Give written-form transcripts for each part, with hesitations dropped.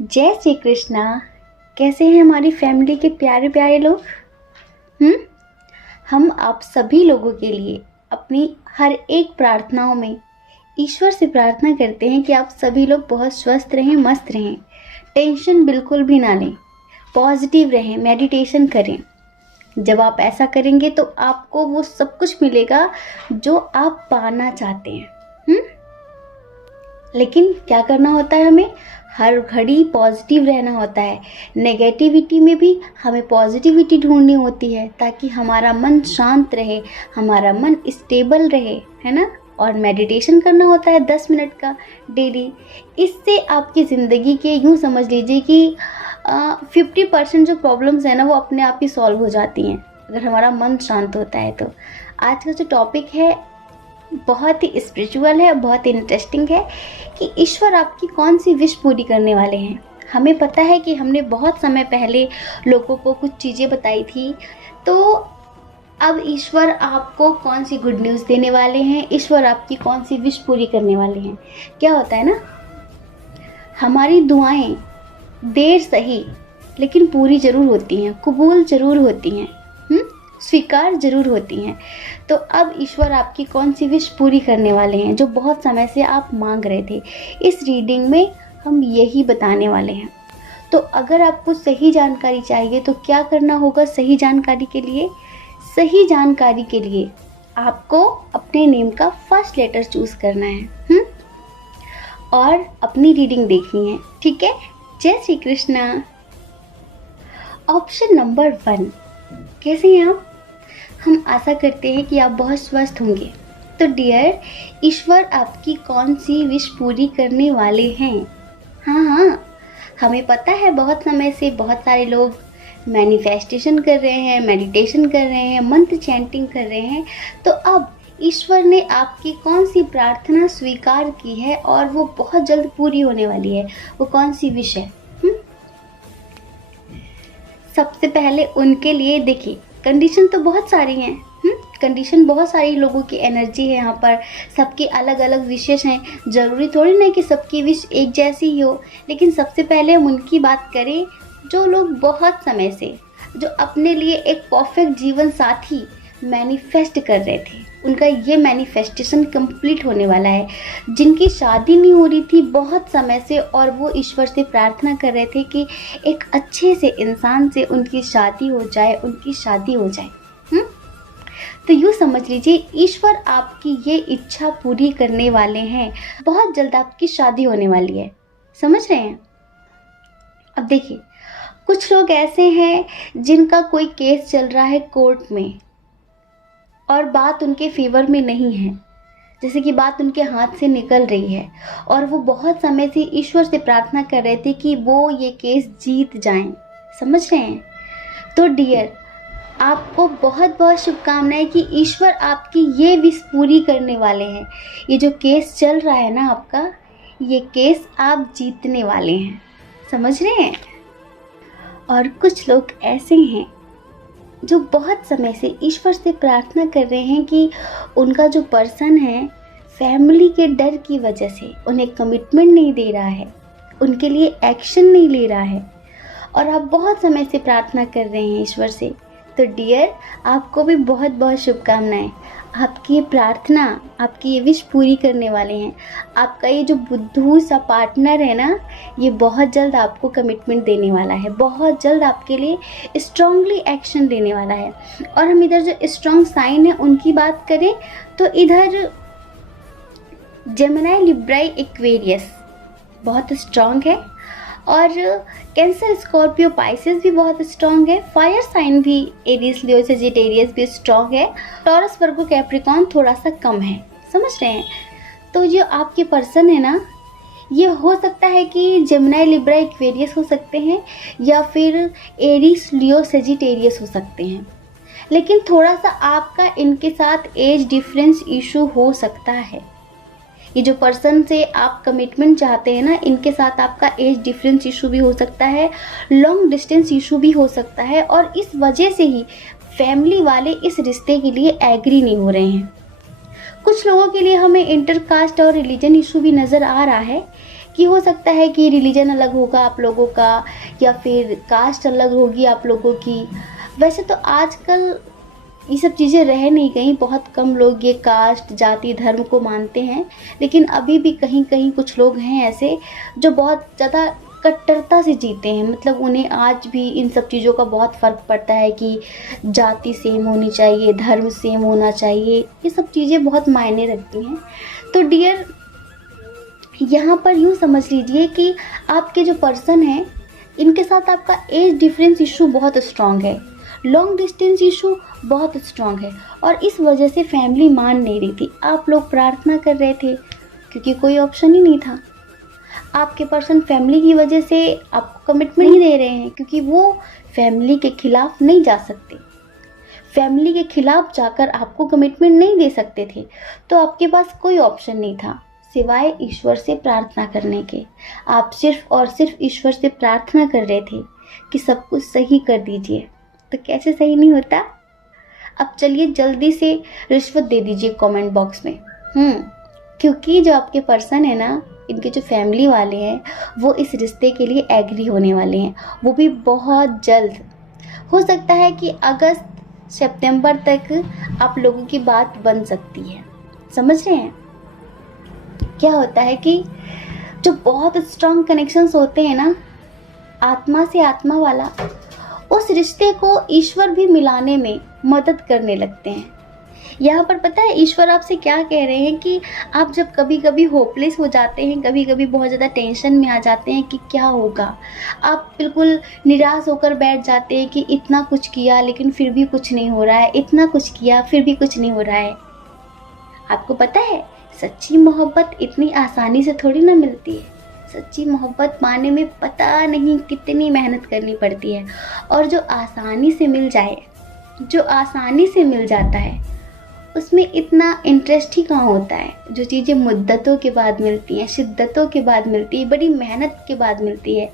जय श्री कृष्णा। कैसे हैं हमारी फैमिली के प्यारे प्यारे लोग? हम आप सभी लोगों के लिए अपनी हर एक प्रार्थनाओं में ईश्वर से प्रार्थना करते हैं कि आप सभी लोग बहुत स्वस्थ रहें, मस्त रहें, टेंशन बिल्कुल भी ना लें, पॉजिटिव रहें, मेडिटेशन करें। जब आप ऐसा करेंगे तो आपको वो सब कुछ मिलेगा जो आप पाना चाहते हैं। लेकिन क्या करना होता है? हमें हर घड़ी पॉजिटिव रहना होता है। नेगेटिविटी में भी हमें पॉजिटिविटी ढूंढनी होती है ताकि हमारा मन शांत रहे, हमारा मन स्टेबल रहे, है ना। और मेडिटेशन करना होता है 10 मिनट का डेली। इससे आपकी ज़िंदगी के यूँ समझ लीजिए कि 50% जो प्रॉब्लम्स है ना वो अपने आप ही सॉल्व हो जाती हैं अगर हमारा मन शांत होता है। तो आज का जो टॉपिक है बहुत ही स्पिरिचुअल है, बहुत ही इंटरेस्टिंग है कि ईश्वर आपकी कौन सी विश पूरी करने वाले हैं। हमें पता है कि हमने बहुत समय पहले लोगों को कुछ चीज़ें बताई थी, तो अब ईश्वर आपको कौन सी गुड न्यूज़ देने वाले हैं, ईश्वर आपकी कौन सी विश पूरी करने वाले हैं। क्या होता है ना, हमारी दुआएं देर सही लेकिन पूरी ज़रूर होती हैं, कबूल ज़रूर होती हैं, स्वीकार ज़रूर होती हैं। तो अब ईश्वर आपकी कौन सी विश पूरी करने वाले हैं जो बहुत समय से आप मांग रहे थे, इस रीडिंग में हम यही बताने वाले हैं। तो अगर आपको सही जानकारी चाहिए तो क्या करना होगा? सही जानकारी के लिए आपको अपने नेम का फर्स्ट लेटर चूज़ करना है और अपनी रीडिंग देखनी है, ठीक है। जय श्री कृष्णा। ऑप्शन नंबर 1, कैसे हैं आप? हम आशा करते हैं कि आप बहुत स्वस्थ होंगे। तो डियर, ईश्वर आपकी कौन सी विश पूरी करने वाले हैं? हाँ, हमें पता है बहुत समय से बहुत सारे लोग मैनिफेस्टेशन कर रहे हैं, मेडिटेशन कर रहे हैं, मंत्र चैंटिंग कर रहे हैं। तो अब ईश्वर ने आपकी कौन सी प्रार्थना स्वीकार की है और वो बहुत जल्द पूरी होने वाली है। वो कौन सी विश है? सबसे पहले उनके लिए देखिए, कंडीशन तो बहुत सारी हैं। कंडीशन बहुत सारी लोगों की एनर्जी है यहाँ पर, सबकी अलग अलग विशेष हैं। ज़रूरी थोड़ी ना कि सबकी विश एक जैसी ही हो। लेकिन सबसे पहले हम उनकी बात करें जो लोग बहुत समय से जो अपने लिए एक परफेक्ट जीवन साथी मैनिफेस्ट कर रहे थे, उनका ये मैनिफेस्टेशन कंप्लीट होने वाला है। जिनकी शादी नहीं हो रही थी बहुत समय से और वो ईश्वर से प्रार्थना कर रहे थे कि एक अच्छे से इंसान से उनकी शादी हो जाए, तो यूँ समझ लीजिए ईश्वर आपकी ये इच्छा पूरी करने वाले हैं। बहुत जल्द आपकी शादी होने वाली है, समझ रहे हैं। अब देखिए, कुछ लोग ऐसे हैं जिनका कोई केस चल रहा है कोर्ट में और बात उनके फेवर में नहीं है, जैसे कि बात उनके हाथ से निकल रही है और वो बहुत समय से ईश्वर से प्रार्थना कर रहे थे कि वो ये केस जीत जाएं, समझ रहे हैं। तो डियर, आपको बहुत बहुत शुभकामनाएं कि ईश्वर आपकी ये विश पूरी करने वाले हैं। ये जो केस चल रहा है ना आपका, ये केस आप जीतने वाले हैं, समझ रहे हैं। और कुछ लोग ऐसे हैं जो बहुत समय से ईश्वर से प्रार्थना कर रहे हैं कि उनका जो पर्सन है फैमिली के डर की वजह से उन्हें कमिटमेंट नहीं दे रहा है, उनके लिए एक्शन नहीं ले रहा है, और आप बहुत समय से प्रार्थना कर रहे हैं ईश्वर से। तो डियर, आपको भी बहुत बहुत शुभकामनाएं। आपकी ये प्रार्थना, आपकी ये विश पूरी करने वाले हैं। आपका ये जो बुद्धू सा पार्टनर है ना, ये बहुत जल्द आपको कमिटमेंट देने वाला है, बहुत जल्द आपके लिए स्ट्रांगली एक्शन लेने वाला है। और हम इधर जो स्ट्रांग साइन है उनकी बात करें तो इधर जेमिनी, लिब्रा, एक्वेरियस बहुत स्ट्रांग है, और कैंसर, स्कॉर्पियो, पाइसेस भी बहुत स्ट्रांग है। फायर साइन भी एरीज, लियो, सेजिटेरियस भी स्ट्रांग है। टॉरस, वर्गो, कैप्रिकॉर्न थोड़ा सा कम है, समझ रहे हैं। तो जो आपके पर्सन है ना, ये हो सकता है कि जेमिनी, लिब्रा, एक्वेरियस हो सकते हैं या फिर एरीज, लियो, सेजिटेरियस हो सकते हैं। लेकिन थोड़ा सा आपका इनके साथ एज डिफरेंस इशू हो सकता है। ये जो पर्सन से आप कमिटमेंट चाहते हैं ना, इनके साथ आपका एज डिफरेंस इशू भी हो सकता है, लॉन्ग डिस्टेंस इशू भी हो सकता है, और इस वजह से ही फैमिली वाले इस रिश्ते के लिए एग्री नहीं हो रहे हैं। कुछ लोगों के लिए हमें इंटरकास्ट और रिलीजन इशू भी नज़र आ रहा है कि हो सकता है कि रिलीजन अलग होगा आप लोगों का, या फिर कास्ट अलग होगी आप लोगों की। वैसे तो आजकल ये सब चीज़ें रह नहीं गई, बहुत कम लोग ये कास्ट, जाति, धर्म को मानते हैं, लेकिन अभी भी कहीं कहीं कुछ लोग हैं ऐसे जो बहुत ज़्यादा कट्टरता से जीते हैं। मतलब उन्हें आज भी इन सब चीज़ों का बहुत फ़र्क पड़ता है कि जाति सेम होनी चाहिए, धर्म सेम होना चाहिए, ये सब चीज़ें बहुत मायने रखती हैं। तो डियर, यहाँ पर यूँ समझ लीजिए कि आपके जो पर्सन हैं, इनके साथ आपका एज डिफरेंस इशू बहुत स्ट्रांग है, लॉन्ग डिस्टेंस इशू बहुत स्ट्रांग है, और इस वजह से फैमिली मान नहीं रही थी। आप लोग प्रार्थना कर रहे थे क्योंकि कोई ऑप्शन ही नहीं था। आपके पर्सन फैमिली की वजह से आपको कमिटमेंट ही दे रहे हैं क्योंकि वो फैमिली के खिलाफ नहीं जा सकते, फैमिली के खिलाफ जाकर आपको कमिटमेंट नहीं दे सकते थे। तो आपके पास कोई ऑप्शन नहीं था सिवाय ईश्वर से प्रार्थना करने के। आप सिर्फ और सिर्फ ईश्वर से प्रार्थना कर रहे थे कि सब कुछ सही कर दीजिए। तो कैसे सही नहीं होता? अब चलिए जल्दी से रिश्वत दे दीजिए कमेंट बॉक्स में। क्योंकि जो आपके पर्सन है ना, इनके जो फैमिली वाले हैं, वो इस रिश्ते के लिए एग्री होने वाले हैं, वो भी बहुत जल्द। हो सकता है कि अगस्त सितंबर तक आप लोगों की बात बन सकती है। समझ रहे हैं? क्या होता है कि जो बहुत स्ट्रॉन्ग कनेक्शंस होते हैं ना, आत्मा से आत्मा वाला, उस रिश्ते को ईश्वर भी मिलाने में मदद करने लगते हैं। यहाँ पर पता है ईश्वर आपसे क्या कह रहे हैं कि आप जब कभी कभी होपलेस हो जाते हैं, कभी कभी बहुत ज़्यादा टेंशन में आ जाते हैं कि क्या होगा, आप बिल्कुल निराश होकर बैठ जाते हैं कि इतना कुछ किया लेकिन फिर भी कुछ नहीं हो रहा है, इतना कुछ किया फिर भी कुछ नहीं हो रहा है। आपको पता है सच्ची मोहब्बत इतनी आसानी से थोड़ी ना मिलती है। सच्ची मोहब्बत पाने में पता नहीं कितनी मेहनत करनी पड़ती है, और जो आसानी से मिल जाए, जो आसानी से मिल जाता है, उसमें इतना इंटरेस्ट ही कहाँ होता है। जो चीज़ें मुद्दतों के बाद मिलती हैं, शिद्दतों के बाद मिलती है, बड़ी मेहनत के बाद मिलती है,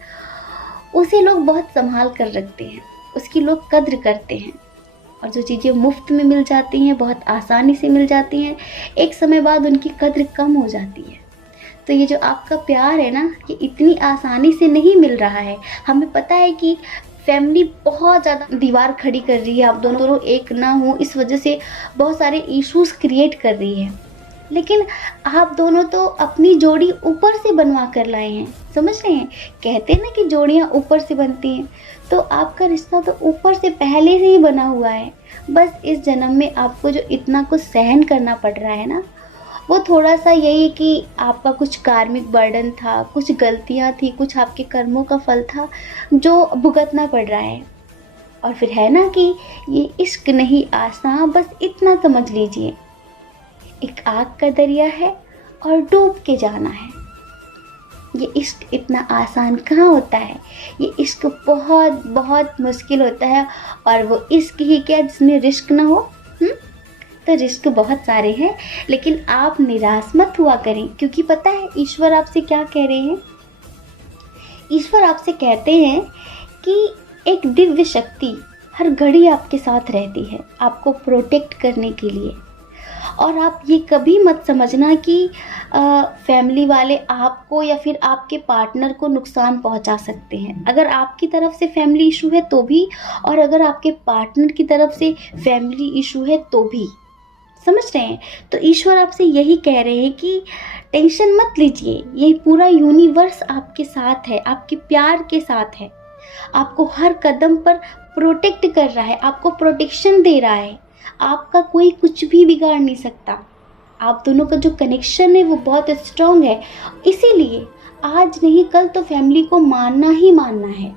उसे लोग बहुत संभाल कर रखते हैं, उसकी लोग कद्र करते हैं। और जो चीज़ें मुफ्त में मिल जाती हैं, बहुत आसानी से मिल जाती हैं, एक समय बाद उनकी कद्र कम हो जाती है। तो ये जो आपका प्यार है ना, ये इतनी आसानी से नहीं मिल रहा है। हमें पता है कि फैमिली बहुत ज़्यादा दीवार खड़ी कर रही है, आप दोनों एक ना हो, इस वजह से बहुत सारे इश्यूज क्रिएट कर रही है, लेकिन आप दोनों तो अपनी जोड़ी ऊपर से बनवा कर लाए हैं। समझ रहे हैं? कहते हैं ना कि जोड़ियाँ ऊपर से बनती हैं, तो आपका रिश्ता तो ऊपर से पहले से ही बना हुआ है। बस इस जन्म में आपको जो इतना कुछ सहन करना पड़ रहा है ना, वो थोड़ा सा यही कि आपका कुछ कार्मिक बर्डन था, कुछ गलतियाँ थी, कुछ आपके कर्मों का फल था जो भुगतना पड़ रहा है। और फिर है ना कि ये इश्क नहीं आसान, बस इतना समझ लीजिए, एक आग का दरिया है और डूब के जाना है। ये इश्क इतना आसान कहाँ होता है, ये इश्क बहुत बहुत मुश्किल होता है। और वो इश्क ही क्या जिसमें रिस्क ना हो। तो रिस्क बहुत सारे हैं, लेकिन आप निराश मत हुआ करें, क्योंकि पता है ईश्वर आपसे क्या कह रहे हैं। ईश्वर आपसे कहते हैं कि एक दिव्य शक्ति हर घड़ी आपके साथ रहती है, आपको प्रोटेक्ट करने के लिए। और आप ये कभी मत समझना कि फैमिली वाले आपको या फिर आपके पार्टनर को नुकसान पहुंचा सकते हैं। अगर आपकी तरफ से फैमिली इशू है तो भी, और अगर आपके पार्टनर की तरफ से फैमिली इशू है तो भी। समझ रहे हैं? तो ईश्वर आपसे यही कह रहे हैं कि टेंशन मत लीजिए, ये पूरा यूनिवर्स आपके साथ है, आपके प्यार के साथ है, आपको हर कदम पर प्रोटेक्ट कर रहा है, आपको प्रोटेक्शन दे रहा है। आपका कोई कुछ भी बिगाड़ नहीं सकता। आप दोनों का जो कनेक्शन है वो बहुत स्ट्रांग है, इसीलिए आज नहीं कल तो फैमिली को मानना ही मानना है।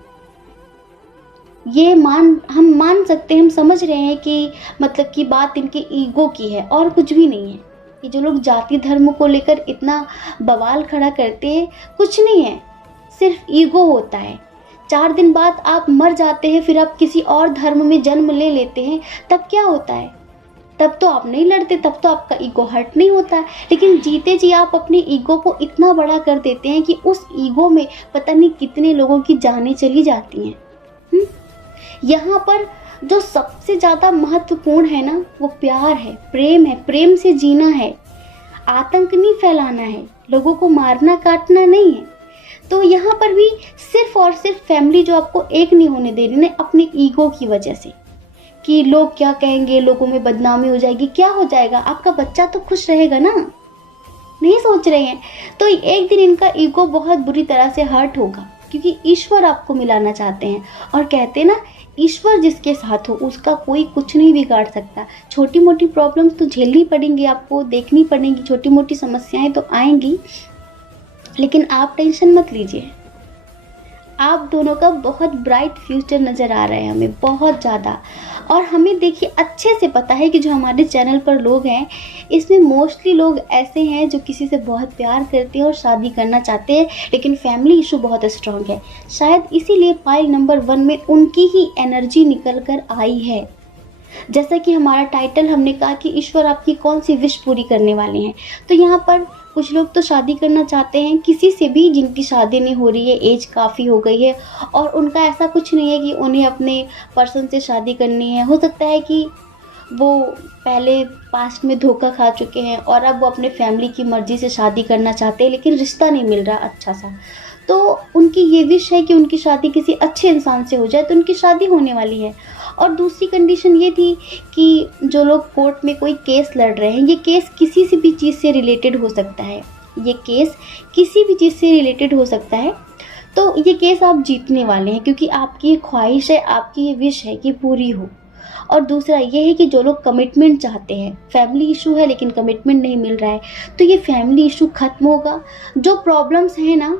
ये हम मान सकते हैं, हम समझ रहे हैं कि मतलब कि बात इनके ईगो की है और कुछ भी नहीं है। ये जो लोग जाति धर्म को लेकर इतना बवाल खड़ा करते हैं, कुछ नहीं है, सिर्फ ईगो होता है। 4 दिन बाद आप मर जाते हैं, फिर आप किसी और धर्म में जन्म ले लेते हैं, तब क्या होता है? तब तो आप नहीं लड़ते, तब तो आपका ईगो हर्ट नहीं होता है। लेकिन जीते जी आप अपने ईगो को इतना बड़ा कर देते हैं कि उस ईगो में पता नहीं कितने लोगों की जानें चली जाती हैं। यहाँ पर जो सबसे ज़्यादा महत्वपूर्ण है ना, वो प्यार है, प्रेम है, प्रेम से जीना है, आतंक नहीं फैलाना है, लोगों को मारना काटना नहीं है। तो यहाँ पर भी सिर्फ और सिर्फ फैमिली जो आपको एक नहीं होने दे रही ना, अपने ईगो की वजह से, कि लोग क्या कहेंगे, लोगों में बदनामी हो जाएगी, क्या हो जाएगा, आपका बच्चा तो खुश रहेगा ना, नहीं सोच रहे हैं। तो एक दिन इनका ईगो बहुत बुरी तरह से हर्ट होगा, क्योंकि ईश्वर आपको मिलाना चाहते हैं। और कहते हैं ना, ईश्वर जिसके साथ हो उसका कोई कुछ नहीं बिगाड़ सकता। छोटी मोटी प्रॉब्लम्स तो झेलनी पड़ेंगी, आपको देखनी पड़ेंगी, छोटी मोटी समस्याएं तो आएंगी, लेकिन आप टेंशन मत लीजिए। आप दोनों का बहुत ब्राइट फ्यूचर नज़र आ रहा है हमें, बहुत ज़्यादा। और हमें देखिए अच्छे से पता है कि जो हमारे चैनल पर लोग हैं, इसमें मोस्टली लोग ऐसे हैं जो किसी से बहुत प्यार करते हैं और शादी करना चाहते हैं, लेकिन फैमिली इशू बहुत स्ट्रांग है। शायद इसीलिए पाइल नंबर 1 में उनकी ही एनर्जी निकल कर आई है। जैसा कि हमारा टाइटल, हमने कहा कि ईश्वर आपकी कौन सी विश पूरी करने वाले हैं। तो यहाँ पर कुछ लोग तो शादी करना चाहते हैं किसी से भी जिनकी शादी नहीं हो रही है, एज काफ़ी हो गई है, और उनका ऐसा कुछ नहीं है कि उन्हें अपने पर्सन से शादी करनी है। हो सकता है कि वो पहले पास्ट में धोखा खा चुके हैं और अब वो अपने फैमिली की मर्ज़ी से शादी करना चाहते हैं, लेकिन रिश्ता नहीं मिल रहा अच्छा सा। तो उनकी ये विश है कि उनकी शादी किसी अच्छे इंसान से हो जाए, तो उनकी शादी होने वाली है। और दूसरी कंडीशन ये थी कि जो लोग कोर्ट में कोई केस लड़ रहे हैं, ये केस किसी से भी चीज़ से रिलेटेड हो सकता है, ये केस किसी भी चीज़ से रिलेटेड हो सकता है। तो ये केस आप जीतने वाले हैं, क्योंकि आपकी ये ख्वाहिश है, आपकी ये विश है कि पूरी हो। और दूसरा ये है कि जो लोग कमिटमेंट चाहते हैं, फैमिली इशू है लेकिन कमिटमेंट नहीं मिल रहा है, तो ये फैमिली इशू ख़त्म होगा। जो प्रॉब्लम्स हैं ना,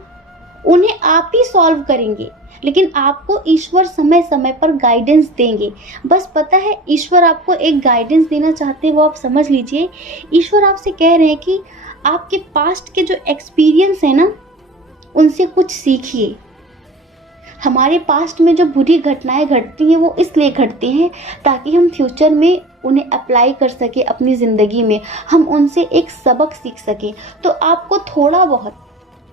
उन्हें आप ही सॉल्व करेंगे, लेकिन आपको ईश्वर समय समय पर गाइडेंस देंगे। बस पता है, ईश्वर आपको एक गाइडेंस देना चाहते हैं, वो आप समझ लीजिए। ईश्वर आपसे कह रहे हैं कि आपके पास्ट के जो एक्सपीरियंस है ना, उनसे कुछ सीखिए। हमारे पास्ट में जो बुरी घटनाएं घटती हैं, वो इसलिए घटती हैं ताकि हम फ्यूचर में उन्हें अप्लाई कर सके अपनी ज़िंदगी में, हम उनसे एक सबक सीख सकें। तो आपको थोड़ा बहुत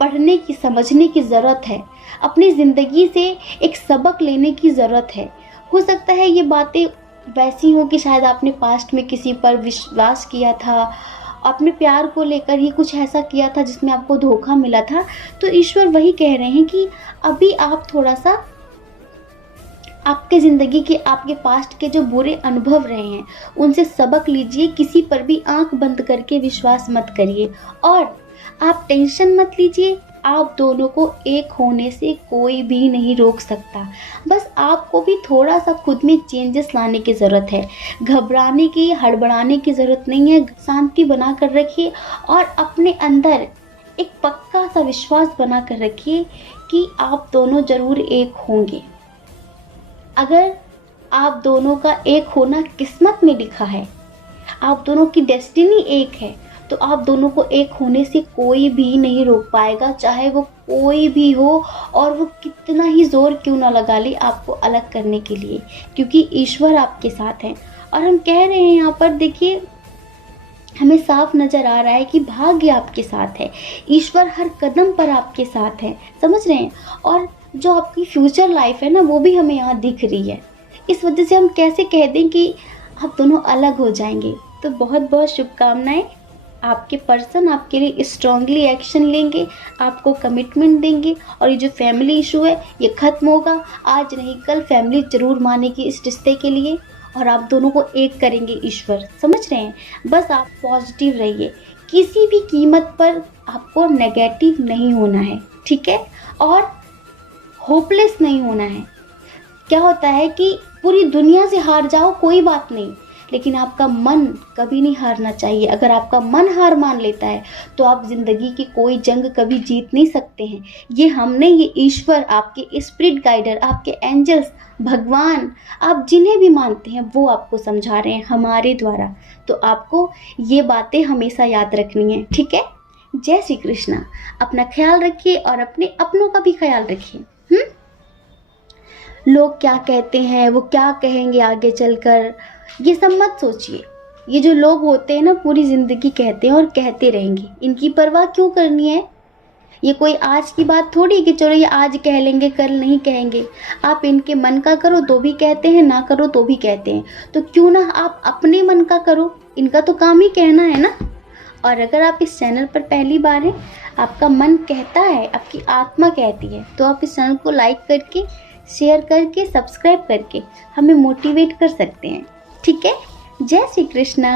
पढ़ने की, समझने की ज़रूरत है, अपनी ज़िंदगी से एक सबक लेने की ज़रूरत है। हो सकता है ये बातें वैसी हों कि शायद आपने पास्ट में किसी पर विश्वास किया था, अपने प्यार को लेकर ही कुछ ऐसा किया था जिसमें आपको धोखा मिला था। तो ईश्वर वही कह रहे हैं कि अभी आप थोड़ा सा आपके ज़िंदगी के, आपके पास्ट के जो बुरे अनुभव रहे हैं, उनसे सबक लीजिए। किसी पर भी आंख बंद करके विश्वास मत करिए, और आप टेंशन मत लीजिए। आप दोनों को एक होने से कोई भी नहीं रोक सकता। बस आपको भी थोड़ा सा खुद में चेंजेस लाने की ज़रूरत है। घबराने की, हड़बड़ाने की ज़रूरत नहीं है। शांति बना कर रखिए और अपने अंदर एक पक्का सा विश्वास बना कर रखिए कि आप दोनों ज़रूर एक होंगे। अगर आप दोनों का एक होना किस्मत में लिखा है, आप दोनों की डेस्टिनी एक है, तो आप दोनों को एक होने से कोई भी नहीं रोक पाएगा, चाहे वो कोई भी हो और वो कितना ही जोर क्यों ना लगा ले आपको अलग करने के लिए, क्योंकि ईश्वर आपके साथ हैं। और हम कह रहे हैं यहाँ पर, देखिए हमें साफ नज़र आ रहा है कि भाग्य आपके साथ है, ईश्वर हर कदम पर आपके साथ है, समझ रहे हैं। और जो आपकी फ्यूचर लाइफ है ना, वो भी हमें यहाँ दिख रही है। इस वजह से हम कैसे कह दें कि आप दोनों अलग हो जाएंगे। तो बहुत बहुत शुभकामनाएं। आपके पर्सन आपके लिए स्ट्रांगली एक्शन लेंगे, आपको कमिटमेंट देंगे, और ये जो फैमिली इशू है ये ख़त्म होगा। आज नहीं कल फैमिली ज़रूर मानेगी इस रिश्ते के लिए, और आप दोनों को एक करेंगे ईश्वर, समझ रहे हैं। बस आप पॉजिटिव रहिए, किसी भी कीमत पर आपको नेगेटिव नहीं होना है, ठीक है, और होपलेस नहीं होना है। क्या होता है कि पूरी दुनिया से हार जाओ कोई बात नहीं, लेकिन आपका मन कभी नहीं हारना चाहिए। अगर आपका मन हार मान लेता है तो आप ज़िंदगी की कोई जंग कभी जीत नहीं सकते हैं। ये हमने, ये ईश्वर, आपके स्पिरिट गाइडर, आपके एंजल्स, भगवान, आप जिन्हें भी मानते हैं, वो आपको समझा रहे हैं हमारे द्वारा। तो आपको ये बातें हमेशा याद रखनी है, ठीक है। जय श्री कृष्णा। अपना ख्याल रखिए और अपने अपनों का भी ख्याल रखिए। लोग क्या कहते हैं, वो क्या कहेंगे आगे चलकर, ये सब मत सोचिए। ये जो लोग होते हैं ना, पूरी ज़िंदगी कहते हैं और कहते रहेंगे, इनकी परवाह क्यों करनी है। ये कोई आज की बात थोड़ी कि चलो ये आज कह लेंगे कल नहीं कहेंगे। आप इनके मन का करो तो भी कहते हैं, ना करो तो भी कहते हैं। तो क्यों ना आप अपने मन का करो, इनका तो काम ही कहना है ना। और अगर आप इस चैनल पर पहली बार हैं, आपका मन कहता है, आपकी आत्मा कहती है, तो आप इस चैनल को लाइक करके, शेयर करके, सब्सक्राइब करके हमें मोटिवेट कर सकते हैं। ठीक है, जय श्री कृष्णा।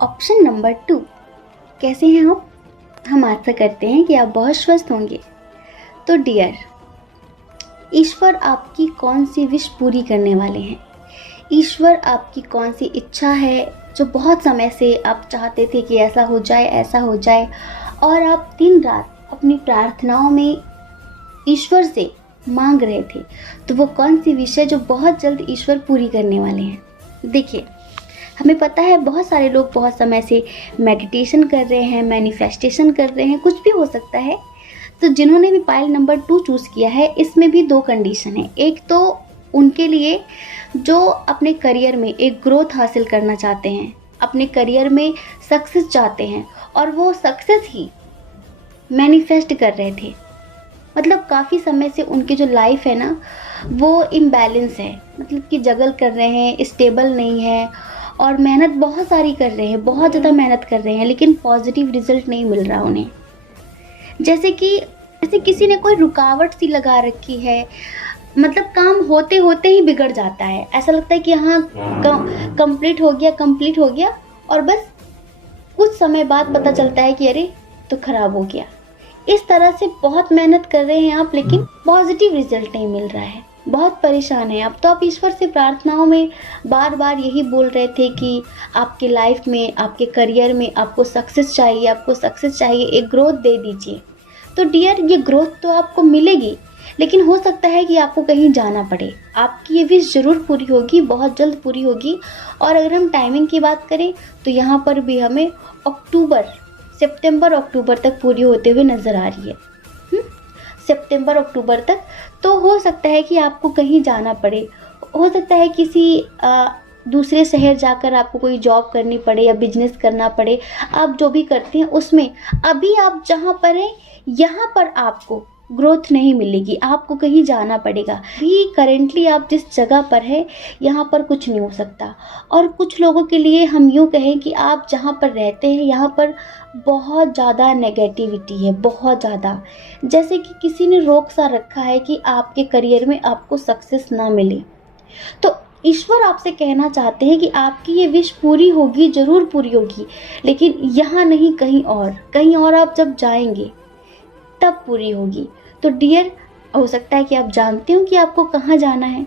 ऑप्शन नंबर 2, कैसे हैं आप? हम आशा करते हैं कि आप बहुत स्वस्थ होंगे। तो डियर, ईश्वर आपकी कौन सी विश पूरी करने वाले हैं? ईश्वर आपकी कौन सी इच्छा है जो बहुत समय से आप चाहते थे कि ऐसा हो जाए, ऐसा हो जाए, और आप दिन रात अपनी प्रार्थनाओं में ईश्वर से मांग रहे थे, तो वो कौन सी विश है जो बहुत जल्द ईश्वर पूरी करने वाले हैं? देखिए, हमें पता है बहुत सारे लोग बहुत समय से मेडिटेशन कर रहे हैं, मैनिफेस्टेशन कर रहे हैं, कुछ भी हो सकता है। तो जिन्होंने भी पाइल नंबर 2 चूज़ किया है, इसमें भी 2 कंडीशन है। एक तो उनके लिए जो अपने करियर में एक ग्रोथ हासिल करना चाहते हैं, अपने करियर में सक्सेस चाहते हैं, और वो सक्सेस ही मैनिफेस्ट कर रहे थे। मतलब काफ़ी समय से उनकी जो लाइफ है ना, वो इम्बैलेंस है, मतलब कि जगल कर रहे हैं, स्टेबल नहीं है, और मेहनत बहुत सारी कर रहे हैं, बहुत ज़्यादा मेहनत कर रहे हैं, लेकिन पॉजिटिव रिजल्ट नहीं मिल रहा उन्हें। जैसे किसी ने कोई रुकावट सी लगा रखी है, मतलब काम होते होते ही बिगड़ जाता है। ऐसा लगता है कि हाँ, कंप्लीट हो गया, और बस कुछ समय बाद पता चलता है कि अरे तो ख़राब हो गया। इस तरह से बहुत मेहनत कर रहे हैं आप, लेकिन पॉजिटिव रिजल्ट नहीं मिल रहा है, बहुत परेशान हैं आप। तो आप ईश्वर से प्रार्थनाओं में बार बार यही बोल रहे थे कि आपके लाइफ में, आपके करियर में आपको सक्सेस चाहिए, एक ग्रोथ दे दीजिए। तो डियर, ये ग्रोथ तो आपको मिलेगी, लेकिन हो सकता है कि आपको कहीं जाना पड़े। आपकी ये विश ज़रूर पूरी होगी, बहुत जल्द पूरी होगी। और अगर हम टाइमिंग की बात करें तो यहाँ पर भी हमें सितंबर अक्टूबर तक पूरी होते हुए नज़र आ रही है। सितंबर अक्टूबर तक। तो हो सकता है कि आपको कहीं जाना पड़े, हो सकता है किसी दूसरे शहर जाकर आपको कोई जॉब करनी पड़े या बिजनेस करना पड़े। आप जो भी करते हैं उसमें अभी आप जहाँ पर हैं, यहाँ पर आपको ग्रोथ नहीं मिलेगी, आपको कहीं जाना पड़ेगा। अभी करेंटली आप जिस जगह पर है, यहाँ पर कुछ नहीं हो सकता। और कुछ लोगों के लिए हम यूँ कहें कि आप जहाँ पर रहते हैं, यहाँ पर बहुत ज़्यादा नेगेटिविटी है, बहुत ज़्यादा। जैसे कि किसी ने रोक सा रखा है कि आपके करियर में आपको सक्सेस ना मिले। तो ईश्वर आपसे कहना चाहते हैं कि आपकी ये विश पूरी होगी, ज़रूर पूरी होगी, लेकिन यहाँ नहीं, कहीं और आप जब जाएंगे तब पूरी होगी। तो डियर, हो सकता है कि आप जानते हो कि आपको कहाँ जाना है,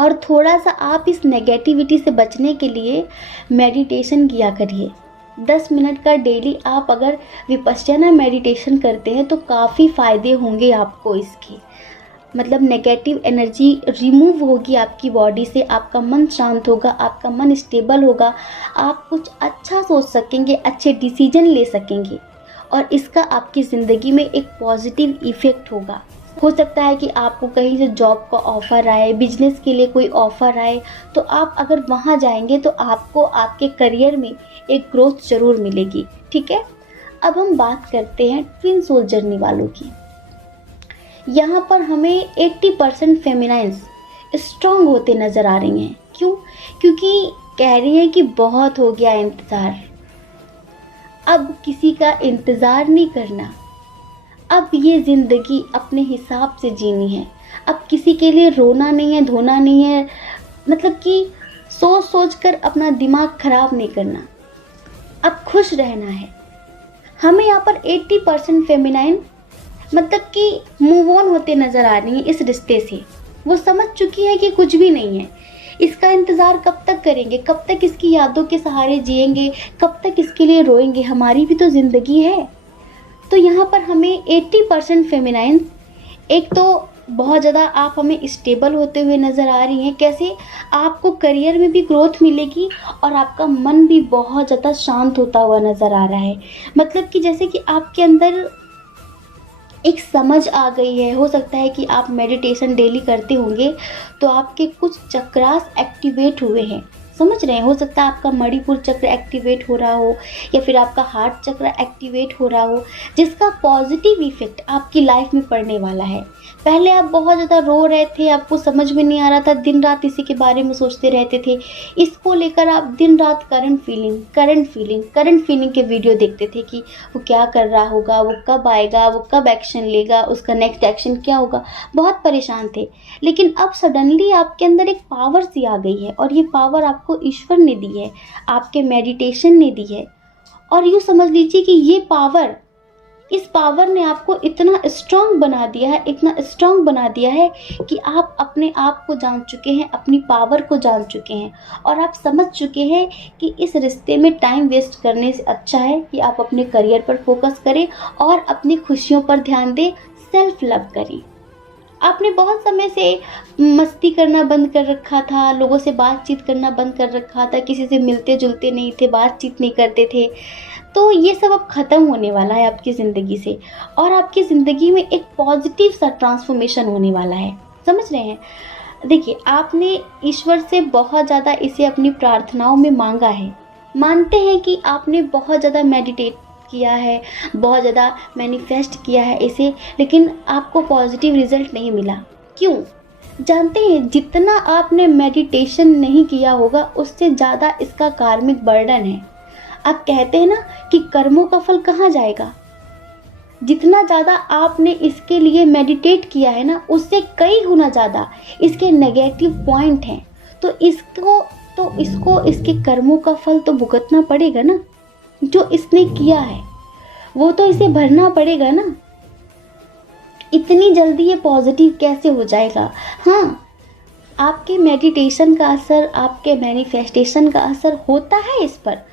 और थोड़ा सा आप इस नेगेटिविटी से बचने के लिए मेडिटेशन किया करिए। 10 मिनट का डेली आप अगर विपश्यना मेडिटेशन करते हैं तो काफ़ी फ़ायदे होंगे आपको इसके। मतलब नेगेटिव एनर्जी रिमूव होगी आपकी बॉडी से, आपका मन शांत होगा, आपका मन स्टेबल होगा, आप कुछ अच्छा सोच सकेंगे, अच्छे डिसीजन ले सकेंगे, और इसका आपकी ज़िंदगी में एक पॉजिटिव इफ़ेक्ट होगा। हो सकता है कि आपको कहीं से जॉब का ऑफ़र आए, बिजनेस के लिए कोई ऑफ़र आए, तो आप अगर वहाँ जाएंगे तो आपको आपके करियर में एक ग्रोथ ज़रूर मिलेगी। ठीक है, अब हम बात करते हैं ट्विन सोल जर्नी वालों की। यहाँ पर हमें 80% फेमिनाइंस स्ट्रॉन्ग होते नज़र आ रही हैं। क्यों? क्योंकि कह रही हैं कि बहुत हो गया इंतज़ार, अब किसी का इंतज़ार नहीं करना, अब ये ज़िंदगी अपने हिसाब से जीनी है, अब किसी के लिए रोना नहीं है, धोना नहीं है, मतलब कि सोच सोच कर अपना दिमाग ख़राब नहीं करना, अब खुश रहना है। हमें यहाँ पर 80% फेमिनाइन मतलब कि मूव ऑन होते नज़र आ रही हैं इस रिश्ते से। वो समझ चुकी है कि कुछ भी नहीं है, इसका इंतज़ार कब तक करेंगे, कब तक इसकी यादों के सहारे जिएंगे, कब तक इसके लिए रोएंगे, हमारी भी तो ज़िंदगी है। तो यहाँ पर हमें 80% फेमिनाइन, एक तो बहुत ज़्यादा आप हमें स्टेबल होते हुए नज़र आ रही हैं। कैसे? आपको करियर में भी ग्रोथ मिलेगी और आपका मन भी बहुत ज़्यादा शांत होता हुआ नज़र आ रहा है। मतलब कि जैसे कि आपके अंदर एक समझ आ गई है। हो सकता है कि आप मेडिटेशन डेली करते होंगे तो आपके कुछ चक्रास एक्टिवेट हुए हैं, समझ रहे हैं? हो सकता है आपका मणिपुर चक्र एक्टिवेट हो रहा हो या फिर आपका हार्ट चक्र एक्टिवेट हो रहा हो, जिसका पॉजिटिव इफेक्ट आपकी लाइफ में पड़ने वाला है। पहले आप बहुत ज़्यादा रो रहे थे, आपको समझ में नहीं आ रहा था, दिन रात इसी के बारे में सोचते रहते थे। इसको लेकर आप दिन रात करंट फीलिंग के वीडियो देखते थे कि वो क्या कर रहा होगा, वो कब आएगा, वो कब एक्शन लेगा, उसका नेक्स्ट एक्शन क्या होगा। बहुत परेशान थे। लेकिन अब सडनली आपके अंदर एक पावर सी आ गई है, और ये पावर आपको ईश्वर ने दी है, आपके मेडिटेशन ने दी है। और यूँ समझ लीजिए कि इस पावर ने आपको इतना स्ट्रांग बना दिया है कि आप अपने आप को जान चुके हैं, अपनी पावर को जान चुके हैं, और आप समझ चुके हैं कि इस रिश्ते में टाइम वेस्ट करने से अच्छा है कि आप अपने करियर पर फोकस करें और अपनी खुशियों पर ध्यान दें, सेल्फ लव करें। आपने बहुत समय से मस्ती करना बंद कर रखा था, लोगों से बातचीत करना बंद कर रखा था, किसी से मिलते जुलते नहीं थे, बातचीत नहीं करते थे। तो ये सब अब ख़त्म होने वाला है आपकी ज़िंदगी से, और आपकी ज़िंदगी में एक पॉजिटिव सा ट्रांसफॉर्मेशन होने वाला है। समझ रहे हैं? देखिए, आपने ईश्वर से बहुत ज़्यादा इसे अपनी प्रार्थनाओं में मांगा है। मानते हैं कि आपने बहुत ज़्यादा मेडिटेट किया है, बहुत ज़्यादा मैनिफेस्ट किया है इसे, लेकिन आपको पॉजिटिव रिजल्ट नहीं मिला। क्यों? जानते हैं, जितना आपने मेडिटेशन नहीं किया होगा उससे ज़्यादा इसका कार्मिक बर्डन है। आप कहते हैं ना कि कर्मों का फल कहाँ जाएगा। जितना ज़्यादा आपने इसके लिए मेडिटेट किया है ना, उससे कई गुना ज़्यादा इसके नेगेटिव पॉइंट हैं। तो इसको इसके कर्मों का फल तो भुगतना पड़ेगा ना। जो इसने किया है वो तो इसे भरना पड़ेगा ना। इतनी जल्दी ये पॉजिटिव कैसे हो जाएगा? हाँ, आपके मेडिटेशन का असर, आपके मैनिफेस्टेशन का असर होता है इस पर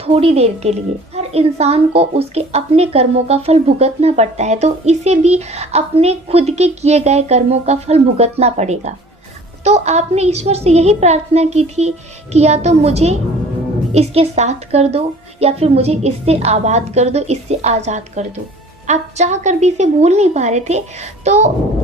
थोड़ी देर के लिए। हर इंसान को उसके अपने कर्मों का फल भुगतना पड़ता है, तो इसे भी अपने खुद के किए गए कर्मों का फल भुगतना पड़ेगा। तो आपने ईश्वर से यही प्रार्थना की थी कि या तो मुझे इसके साथ कर दो, या फिर मुझे इससे आबाद कर दो, इससे आज़ाद कर दो। आप चाह कर भी इसे भूल नहीं पा रहे थे। तो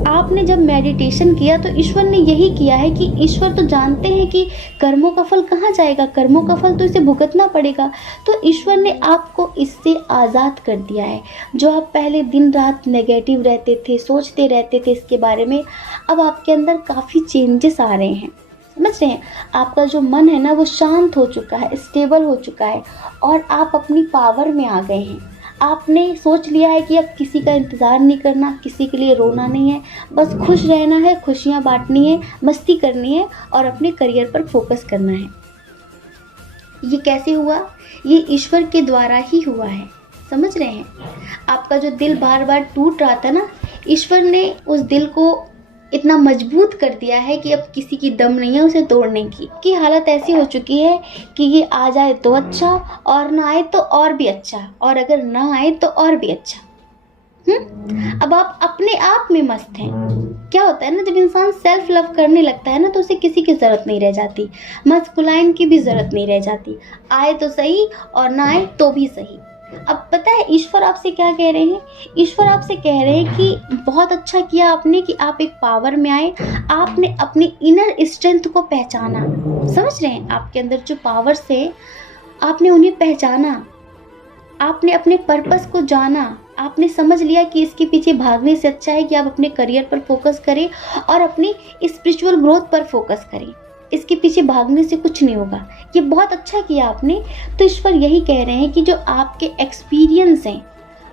आपने जब मेडिटेशन किया तो ईश्वर ने यही किया है कि ईश्वर तो जानते हैं कि कर्मों का फल कहाँ जाएगा, कर्मों का फल तो इसे भुगतना पड़ेगा। तो ईश्वर ने आपको इससे आज़ाद कर दिया है। जो आप पहले दिन रात नेगेटिव रहते थे, सोचते रहते थे इसके बारे में, अब आपके अंदर काफ़ी चेंजेस आ रहे हैं। समझ रहे हैं? आपका जो मन है ना, वो शांत हो चुका है, स्टेबल हो चुका है, और आप अपनी पावर में आ गए हैं। आपने सोच लिया है कि अब किसी का इंतज़ार नहीं करना, किसी के लिए रोना नहीं है, बस खुश रहना है, खुशियाँ बांटनी है, मस्ती करनी है, और अपने करियर पर फोकस करना है। ये कैसे हुआ? ये ईश्वर के द्वारा ही हुआ है। समझ रहे हैं? आपका जो दिल बार बार टूट रहा था ना, ईश्वर ने उस दिल को इतना मजबूत कर दिया है कि अब किसी की दम नहीं है उसे तोड़ने की हालत ऐसी हो चुकी है कि ये आ जाए तो अच्छा, और ना आए तो और भी अच्छा, और अगर ना आए तो और भी अच्छा। अब आप अपने आप में मस्त हैं। क्या होता है ना, जब इंसान सेल्फ लव करने लगता है ना, तो उसे किसी की ज़रूरत नहीं रह जाती, मस्कुलाइन की भी ज़रूरत नहीं रह जाती। आए तो सही और ना आए तो भी सही। अब पता है ईश्वर आपसे क्या कह रहे हैं? ईश्वर आपसे कह रहे हैं कि बहुत अच्छा किया आपने कि आप एक पावर में आए, आपने अपनी इनर स्ट्रेंथ को पहचाना। समझ रहे हैं? आपके अंदर जो पावर्स है, आपने उन्हें पहचाना, आपने अपने पर्पस को जाना, आपने समझ लिया कि इसके पीछे भागने से अच्छा है कि आप अपने करियर पर फोकस करें और अपनी स्पिरिचुअल ग्रोथ पर फोकस करें। इसके पीछे भागने से कुछ नहीं होगा। ये बहुत अच्छा किया आपने। तो ईश्वर यही कह रहे हैं कि जो आपके एक्सपीरियंस हैं,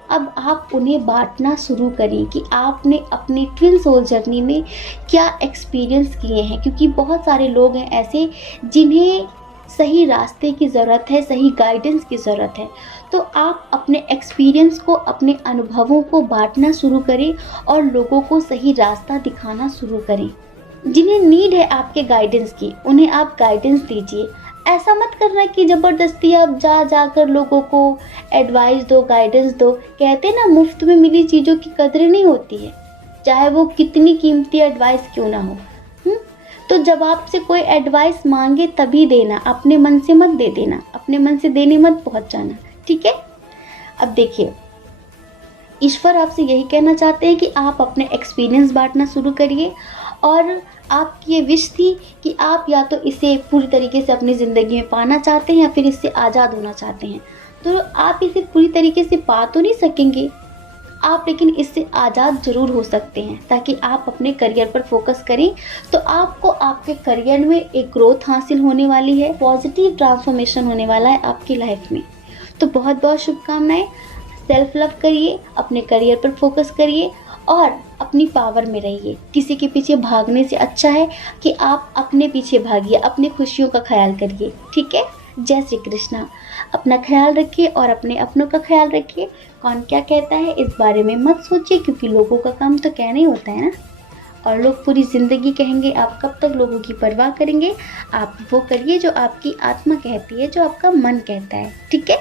अब आप उन्हें बांटना शुरू करें कि आपने अपनी ट्विन सोल जर्नी में क्या एक्सपीरियंस किए हैं। क्योंकि बहुत सारे लोग हैं ऐसे जिन्हें सही रास्ते की ज़रूरत है, सही गाइडेंस की ज़रूरत है। तो आप अपने एक्सपीरियंस को, अपने अनुभवों को बांटना शुरू करें और लोगों को सही रास्ता दिखाना शुरू करें। जिन्हें नीड है आपके गाइडेंस की, उन्हें आप गाइडेंस दीजिए। ऐसा मत करना कि ज़बरदस्ती आप जाकर लोगों को एडवाइस दो, गाइडेंस दो। कहते ना, मुफ्त में मिली चीज़ों की कदर नहीं होती है, चाहे वो कितनी कीमती एडवाइस क्यों ना हो। तो जब आपसे कोई एडवाइस मांगे तभी देना, अपने मन से मत दे देना, अपने मन से देने मत पहुँच जाना। ठीक है? अब देखिए, ईश्वर आपसे यही कहना चाहते हैं कि आप अपने एक्सपीरियंस बांटना शुरू करिए और आपकी ये विश थी कि आप या तो इसे पूरी तरीके से अपनी ज़िंदगी में पाना चाहते हैं या फिर इससे आज़ाद होना चाहते हैं। तो आप इसे पूरी तरीके से पा तो नहीं सकेंगे आप, लेकिन इससे आज़ाद ज़रूर हो सकते हैं, ताकि आप अपने करियर पर फोकस करें। तो आपको आपके करियर में एक ग्रोथ हासिल होने वाली है, पॉजिटिव ट्रांसफॉर्मेशन होने वाला है आपकी लाइफ में। तो बहुत बहुत शुभकामनाएं। सेल्फ लव करिए, अपने करियर पर फोकस करिए और अपनी पावर में रहिए। किसी के पीछे भागने से अच्छा है कि आप अपने पीछे भागिए, अपनी खुशियों का ख्याल करिए। ठीक है। जय श्री कृष्णा। अपना ख्याल रखिए और अपने अपनों का ख्याल रखिए। कौन क्या कहता है इस बारे में मत सोचिए, क्योंकि लोगों का काम तो कहना ही होता है ना, और लोग पूरी ज़िंदगी कहेंगे, आप कब तक लोगों की परवाह करेंगे। आप वो करिए जो आपकी आत्मा कहती है, जो आपका मन कहता है। ठीक है।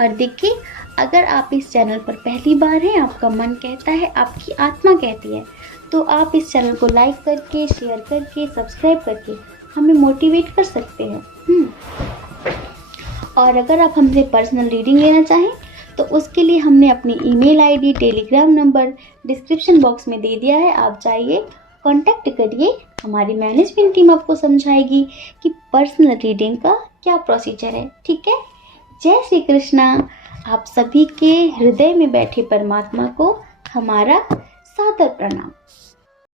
और देखिए, अगर आप इस चैनल पर पहली बार हैं, आपका मन कहता है, आपकी आत्मा कहती है, तो आप इस चैनल को लाइक करके, शेयर करके, सब्सक्राइब करके हमें मोटिवेट कर सकते हैं। और अगर आप हमसे पर्सनल रीडिंग लेना चाहें तो उसके लिए हमने अपनी email ID, Telegram number description box में दे दिया है। आप जाइए, कांटेक्ट करिए, हमारी मैनेजमेंट टीम आपको समझाएगी कि पर्सनल रीडिंग का क्या प्रोसीजर है। ठीक है। जय श्री कृष्णा। आप सभी के हृदय में बैठे परमात्मा को हमारा सादर प्रणाम।